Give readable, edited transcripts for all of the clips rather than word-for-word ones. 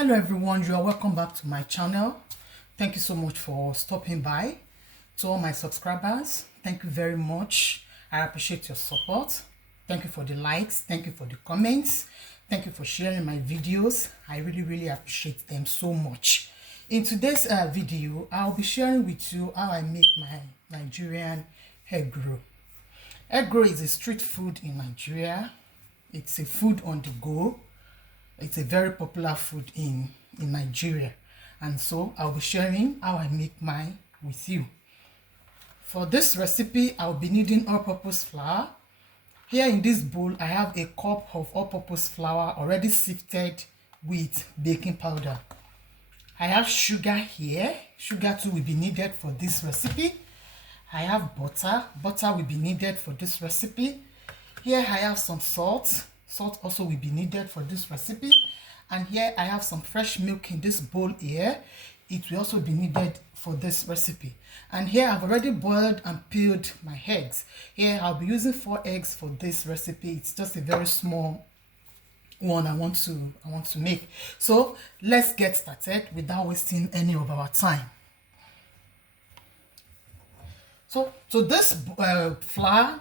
Hello everyone, you are welcome back to my channel. Thank you so much for stopping by. To all my subscribers, thank you very much. I appreciate your support. Thank you for the likes, thank you for the comments, thank you for sharing my videos. I really appreciate them so much. In today's video, I'll be sharing with you how I make my Nigerian egg roll. Egg roll is a street food in Nigeria. It's a food on the go. It's a very popular food in Nigeria, and so I'll be sharing how I make mine with you. For this recipe, I'll be needing all-purpose flour. Here in this bowl, I have a cup of all-purpose flour already sifted with baking powder. I have sugar here. Sugar too will be needed for this recipe. I have butter. Butter will be needed for this recipe. Here I have some salt. Salt also will be needed for this recipe. And here I have some fresh milk in this bowl here. It will also be needed for this recipe. And here I've already boiled and peeled my eggs. Here I'll be using 4 eggs for this recipe. It's just a very small one I want to make. So let's get started without wasting any of our time. So to this flour,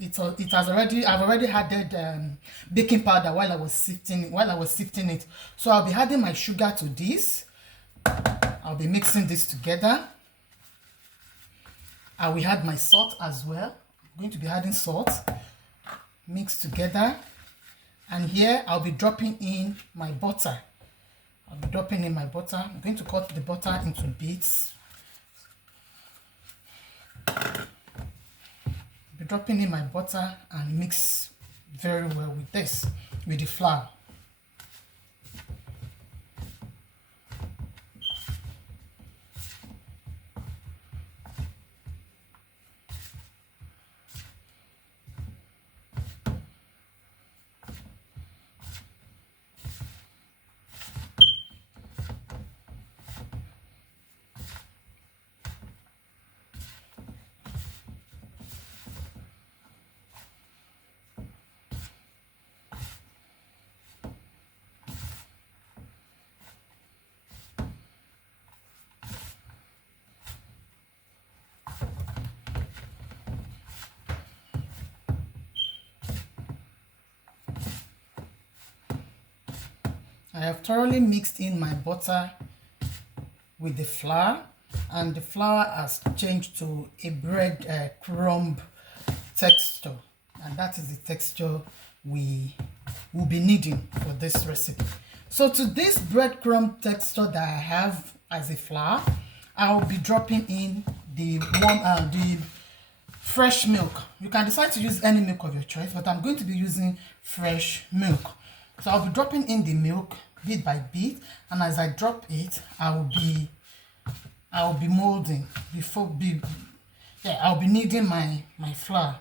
I've already added baking powder while I was sifting it. So I'll be adding my sugar to this. I'll be mixing this together. I will add my salt as well. I'm going to be adding salt, mix together. And here I'll be dropping in my butter. I'm going to cut the butter into bits. Dropping in my butter and mix very well with the flour. I have thoroughly mixed in my butter with the flour, and the flour has changed to a bread crumb texture, and that is the texture we will be needing for this recipe. So to this breadcrumb texture that I have as a flour, I will be dropping in the fresh milk. You can decide to use any milk of your choice, but I'm going to be using fresh milk. So I'll be dropping in the milk bit by bit, and as I drop it, I'll be molding I'll be kneading my flour.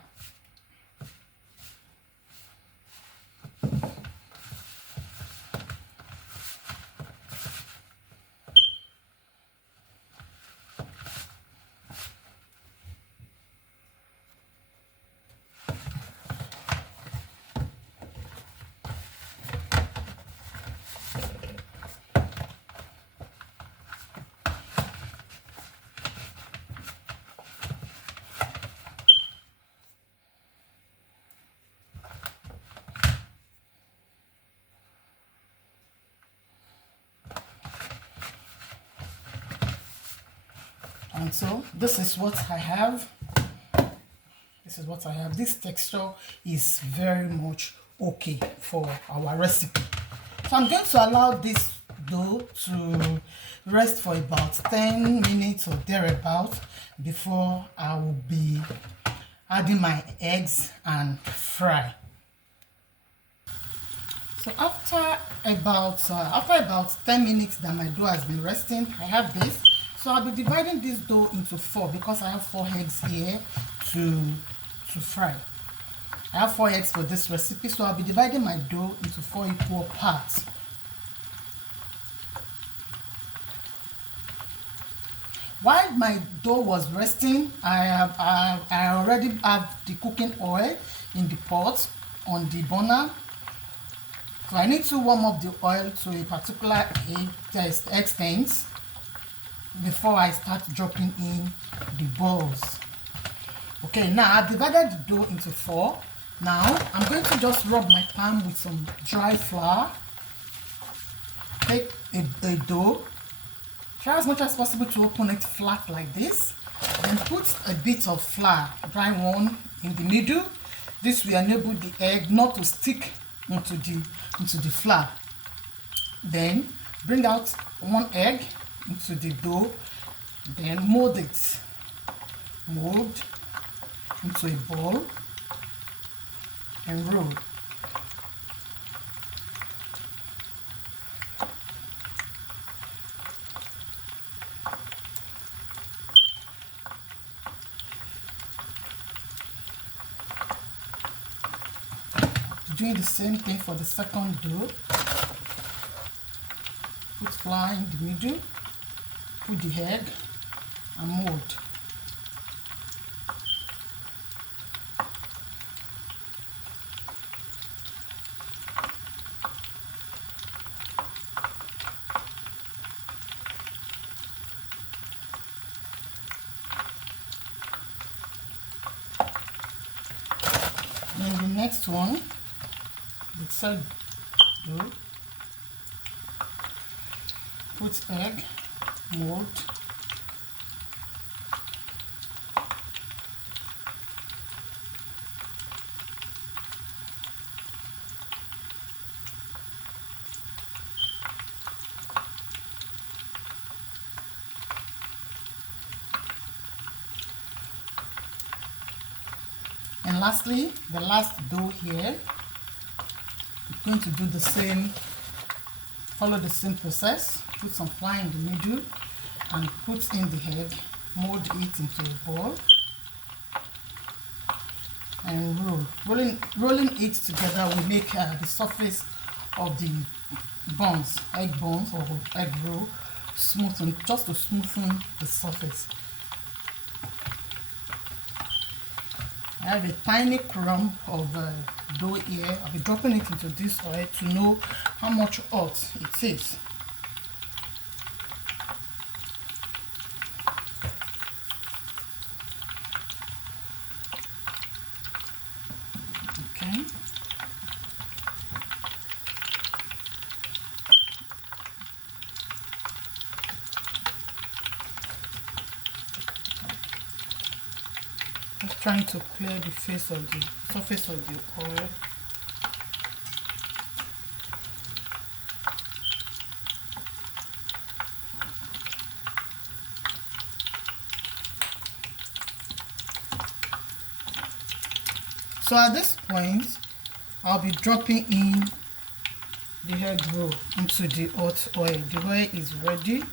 And so this is what I have. This texture is very much okay for our recipe. So I'm going to allow this dough to rest for about 10 minutes or thereabout before I will be adding my eggs and fry. So after about 10 minutes that my dough has been resting, I have this. So I'll be dividing this dough into 4 because I have 4 eggs here to fry. I have 4 eggs for this recipe, so I'll be dividing my dough into 4 equal parts. While my dough was resting, I already have the cooking oil in the pot on the burner. So I need to warm up the oil to a particular extent before I start dropping in the balls. Okay, now I've divided the dough into 4. Now I'm going to just rub my palm with some dry flour. Take a dough, try as much as possible to open it flat like this. Then put a bit of flour, dry one, in the middle. This will enable the egg not to stick into the flour. Then bring out 1 egg into the dough. Then mold it. Mold into a ball and roll. Doing the same thing for the second dough. Put flour in the middle, put the egg and mold. Then the next one, the third dough, put egg, mold, and lastly, the last dough here, I'm going to do the same, follow the same process. Put some flour in the middle and put in the egg, mold it into a ball and roll. Rolling it together will make the surface of the buns, egg buns or egg roll, smoothen, just to smoothen the surface. I have a tiny crumb of dough here. I'll be dropping it into this oil to know how much hot it is. Okay. Just trying to clear the face of the surface of the oil. So at this point, I'll be dropping in the egg roll into the hot oil. The oil is ready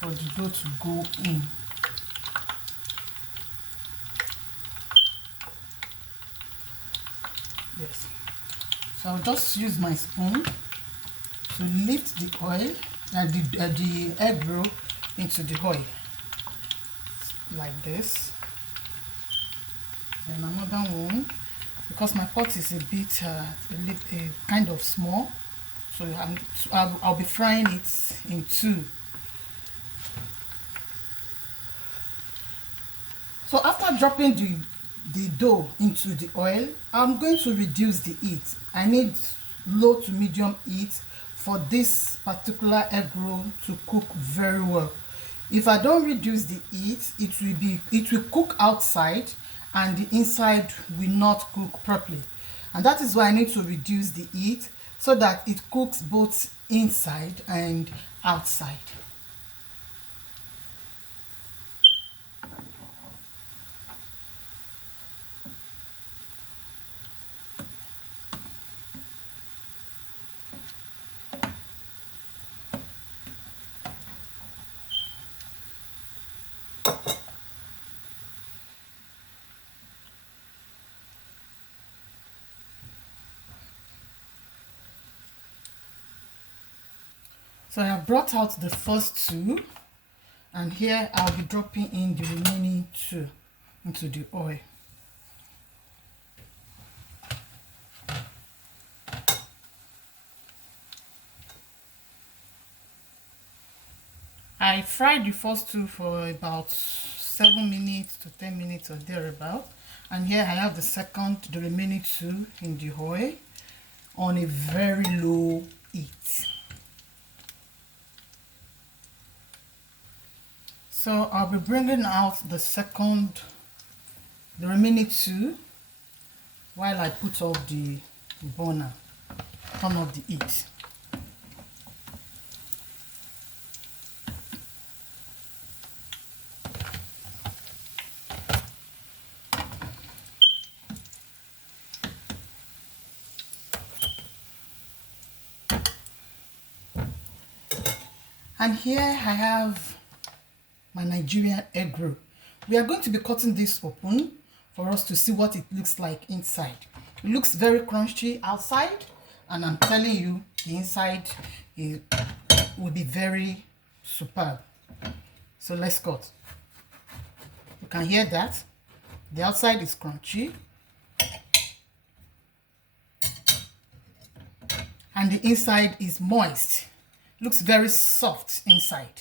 for the dough to go in. Yes. So I'll just use my spoon to lift the oil and the egg roll into the oil like this. And another one, because my pot is a bit kind of small, so I'll be frying it in 2. So after dropping the dough into the oil, I'm going to reduce the heat. I need low to medium heat for this particular egg roll to cook very well. If I don't reduce the heat, it will cook outside and the inside will not cook properly. And that is why I need to reduce the heat so that it cooks both inside and outside. So I have brought out the first 2, and here I'll be dropping in the remaining 2 into the oil. I fried the first two for about 7 minutes to 10 minutes or thereabout. And here I have the remaining two in the oil on a very low heat. So I'll be bringing out the remaining two while I put off the burner, turn off the heat. And here I have my Nigerian egg roll. We are going to be cutting this open for us to see what it looks like inside. It looks very crunchy outside, and I'm telling you, the inside will be very superb. So let's cut. You can hear that. The outside is crunchy, and the inside is moist. Looks very soft inside.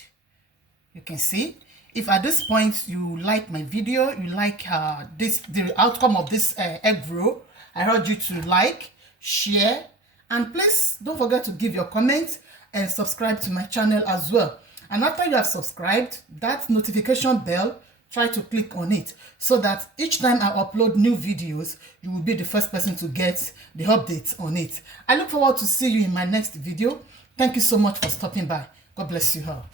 You can see. If at this point you like my video, you like the outcome of this egg roll, I urge you to like, share, and please don't forget to give your comments and subscribe to my channel as well. And after you have subscribed, that notification bell, try to click on it so that each time I upload new videos, you will be the first person to get the updates on it. I look forward to see you in my next video. Thank you so much for stopping by. God bless you all.